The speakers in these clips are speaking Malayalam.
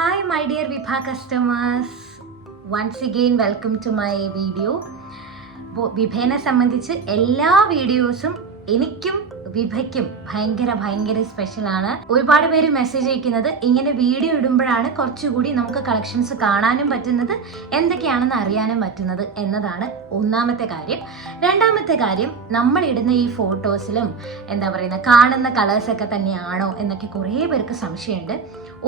Hi my dear Vibha customers, once again welcome to my video. വിഭേനെ സംബന്ധിച്ച് എല്ലാ വീഡിയോസും എനിക്കും വിഭയ്ക്കും ഭയങ്കര സ്പെഷ്യലാണ്. ഒരുപാട് പേര് മെസ്സേജ് അയക്കുന്നത് ഇങ്ങനെ വീഡിയോ ഇടുമ്പോഴാണ് കുറച്ചുകൂടി നമുക്ക് കളക്ഷൻസ് കാണാനും പറ്റുന്നത്, എന്തൊക്കെയാണെന്ന് അറിയാനും പറ്റുന്നത് എന്നതാണ് ഒന്നാമത്തെ കാര്യം. രണ്ടാമത്തെ കാര്യം, നമ്മൾ ഇടുന്ന ഈ ഫോട്ടോസിലും കാണുന്ന കളേഴ്സൊക്കെ തന്നെയാണോ എന്നൊക്കെ കുറേ പേർക്ക് സംശയമുണ്ട്.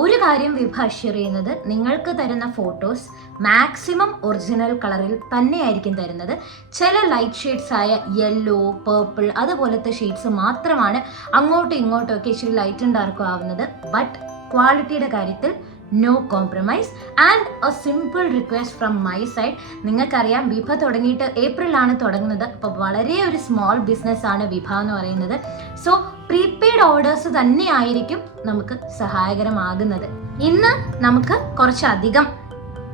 ഒരു കാര്യം വിഭ അഷ്യൂർ ചെയ്യുന്നത്, നിങ്ങൾക്ക് തരുന്ന ഫോട്ടോസ് മാക്സിമം ഒറിജിനൽ കളറിൽ തന്നെയായിരിക്കും തരുന്നത്. ചില ലൈറ്റ് ഷെയ്ഡ്സ് ആയ യെല്ലോ, പേർപ്പിൾ അതുപോലത്തെ ഷെയ്ഡ്സ് മാത്രമാണ് അങ്ങോട്ടും ഇങ്ങോട്ടും ഒക്കെ ഇച്ചിരി ലൈറ്റും ഡാർക്കും ആവുന്നത്. ബട്ട് ക്വാളിറ്റിയുടെ കാര്യത്തിൽ no compromise. And a simple request from my side. നിങ്ങൾക്കറിയാം, വിഭ തുടങ്ങിയിട്ട് ഏപ്രിലാണ് തുടങ്ങുന്നത്. അപ്പോൾ വളരെ ഒരു സ്മോൾ ബിസിനസ് ആണ് വിഭ എന്ന് പറയുന്നത്. സോ പ്രീപെയ്ഡ് ഓർഡേഴ്സ് തന്നെ ആയിരിക്കും നമുക്ക് സഹായകരമാകുന്നത്. ഇന്ന് നമുക്ക് കുറച്ചധികം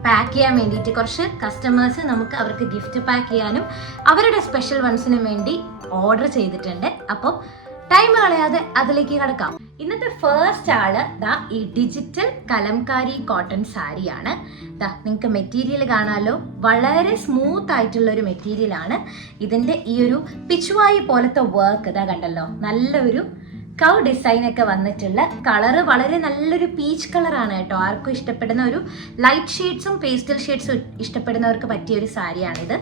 പാക്ക് ചെയ്യാൻ വേണ്ടിയിട്ട് കുറച്ച് കസ്റ്റമേഴ്സ് നമുക്ക് അവർക്ക് ഗിഫ്റ്റ് പാക്ക് ചെയ്യാനും അവരുടെ സ്പെഷ്യൽ വൺസിനും വേണ്ടി ഓർഡർ ചെയ്തിട്ടുണ്ട്. അപ്പോൾ ടൈം കളയാതെ അതിലേക്ക് കിടക്കാം. ഇന്നത്തെ ഫസ്റ്റ് ആള് ഈ ഡിജിറ്റൽ കലംകാരി കോട്ടൺ സാരിയാണ്. നിങ്ങൾക്ക് മെറ്റീരിയൽ കാണാലോ, വളരെ സ്മൂത്ത് ആയിട്ടുള്ള ഒരു മെറ്റീരിയൽ ആണ്. ഇതിന്റെ ഈ ഒരു പിച്ചുവായി പോലത്തെ വർക്ക് കണ്ടല്ലോ, നല്ലൊരു കൗ ഡിസൈൻ ഒക്കെ വന്നിട്ടുള്ള കളറ് വളരെ നല്ലൊരു പീച്ച് കളറാണ് കേട്ടോ. ആർക്കും ഇഷ്ടപ്പെടുന്ന ഒരു ലൈറ്റ് ഷെയ്ഡ്സും പേസ്റ്റൽ ഷെയ്ഡ്സും ഇഷ്ടപ്പെടുന്നവർക്ക് പറ്റിയ ഒരു സാരിയാണിത്.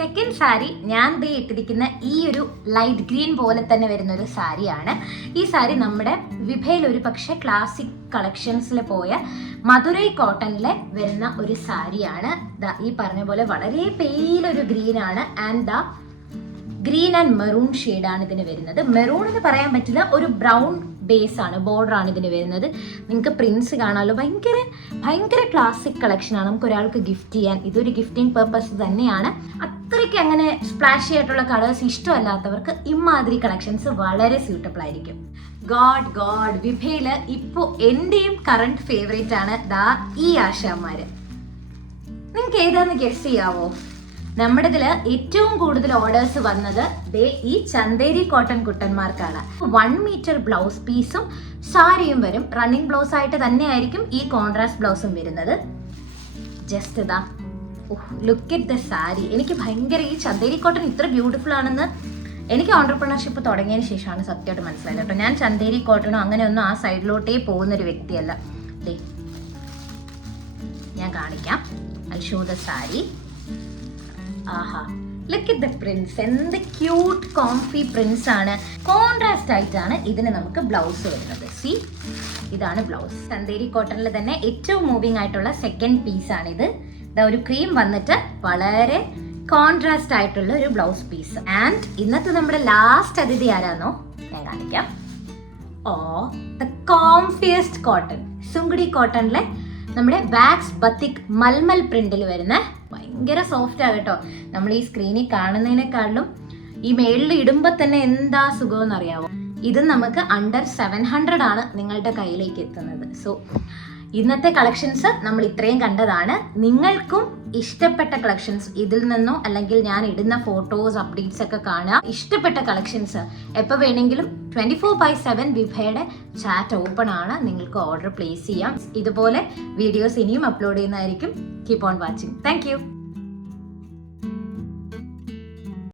സെക്കൻഡ് സാരി ഞാൻ ഇട്ടിരിക്കുന്ന ഈ ഒരു ലൈറ്റ് ഗ്രീൻ പോലെ തന്നെ വരുന്ന ഒരു സാരിയാണ്. ഈ സാരി നമ്മുടെ വിഭയിൽ ഒരു പക്ഷേ ക്ലാസിക് കളക്ഷൻസിൽ പോയ മധുരൈ കോട്ടണിലെ വരുന്ന ഒരു സാരിയാണ്. ഈ പറഞ്ഞ പോലെ വളരെ പെയിലൊരു ഗ്രീൻ ആണ്. ആൻഡ് ഗ്രീൻ ആൻഡ് മെറൂൺ ഷെയ്ഡാണ് ഇതിന് വരുന്നത്. മെറൂൺ എന്ന് പറയാൻ പറ്റില്ല, ഒരു ബ്രൗൺ ബേസ് ആണ്, ബോർഡർ ആണ് ഇതിന് വരുന്നത്. നിങ്ങൾക്ക് പ്രിന്റ്സ് കാണാമല്ലോ, ഭയങ്കര ക്ലാസിക് കളക്ഷനാണ്. നമുക്ക് ഒരാൾക്ക് ഗിഫ്റ്റ് ചെയ്യാൻ ഇതൊരു ഗിഫ്റ്റിംഗ് പർപ്പസ് തന്നെയാണ്. അത്രയ്ക്ക് അങ്ങനെ സ്പ്ലാഷി ആയിട്ടുള്ള കളേഴ്സ് ഇഷ്ടമല്ലാത്തവർക്ക് ഇമാതിരി കളക്ഷൻസ് വളരെ സ്യൂട്ടബിൾ ആയിരിക്കും. ഗോഡ് വിഭയില് ഇപ്പോൾ എന്റെയും കറണ്ട് ഫേവറേറ്റ് ആണ് ഈ ആശാന്മാര്. നിങ്ങൾക്ക് ഏതാന്ന് ഗസ് ചെയ്യാവോ? നമ്മുടെ ഇതില് ഏറ്റവും കൂടുതൽ ഓർഡേഴ്സ് വന്നത് ഈ ചന്തേരി കോട്ടൺ കുട്ടന്മാർക്കാണ്. 1 മീറ്റർ ബ്ലൗസ് പീസും സാരിയും വരും. റണ്ണിങ് ബ്ലൗസ് ആയിട്ട് തന്നെ ആയിരിക്കും ഈ കോൺട്രാസ്റ്റ് ബ്ലൗസും വരുന്നത്. Just look at the sari. എനിക്ക് ഭയങ്കര ഈ ചന്തേരി കോട്ടൺ ഇത്ര ബ്യൂട്ടിഫുൾ ആണെന്ന് എനിക്ക് ഓൺടർപ്രണർഷിപ്പ് തുടങ്ങിയതിന് ശേഷമാണ് സത്യമായിട്ട് മനസ്സിലായത് കേട്ടോ. ഞാൻ ചന്തേരി കോട്ടണോ അങ്ങനെയൊന്നും ആ സൈഡിലോട്ടേ പോകുന്നൊരു വ്യക്തിയല്ല. ഞാൻ കാണിക്കാം. I show the sari. Aaha, look at the prints. എന്ത് ക്യൂട്ട് കോംഫി പ്രിന്റ്സ് ആണ്. കോൺട്രാസ്റ്റ് ആയിട്ടാണ് ഇതിന് നമുക്ക് ബ്ലൗസ് വരുന്നത്. സി, ഇതാണ് ബ്ലൗസ്. ചന്തേരി കോട്ടണിൽ തന്നെ ഏറ്റവും മൂവിങ് ആയിട്ടുള്ള സെക്കൻഡ് പീസ് ആണ് ഇത്. ഒരു ക്രീം വന്നിട്ട് വളരെ കോൺട്രാസ്റ്റ് ആയിട്ടുള്ള ഒരു ബ്ലൗസ് പീസ്. ആൻഡ് ഇന്നത്തെ നമ്മുടെ ലാസ്റ്റ് അതിഥി ആരാന്നോ ഞാൻ കാണിക്കാം. ദ കോംഫിയസ്റ്റ് കോട്ടൺ, സുങ്കുടി കോട്ടണിലെ നമ്മുടെ വാക്സ് ബത്തിക് മൽമൽ പ്രിന്റിൽ വരുന്ന ഭയങ്കര സോഫ്റ്റ് ആകട്ടോ. നമ്മൾ ഈ സ്ക്രീനിൽ കാണുന്നതിനേക്കാളും ഈ മേളിൽ ഇടുമ്പോൾ തന്നെ എന്താ സുഖമെന്ന് അറിയാവോ. ഇത് നമുക്ക് അണ്ടർ 700 ആണ് നിങ്ങളുടെ കയ്യിലേക്ക് എത്തുന്നത്. സോ ഇന്നത്തെ കളക്ഷൻസ് നമ്മൾ ഇത്രയും കണ്ടതാണ്. നിങ്ങൾക്കും ഇഷ്ടപ്പെട്ട കളക്ഷൻസ് ഇതിൽ നിന്നോ അല്ലെങ്കിൽ ഞാൻ ഇടുന്ന ഫോട്ടോസ് അപ്ഡേറ്റ്സ് ഒക്കെ കാണുക. ഇഷ്ടപ്പെട്ട കളക്ഷൻസ് എപ്പോൾ വേണമെങ്കിലും 24/7 വിഭയുടെ ചാറ്റ് ഓപ്പൺ ആണ്. നിങ്ങൾക്ക് ഓർഡർ പ്ലേസ് ചെയ്യാം. ഇതുപോലെ വീഡിയോസ് ഇനിയും അപ്ലോഡ് ചെയ്യുന്നതായിരിക്കും. Keep on watching. Thank you.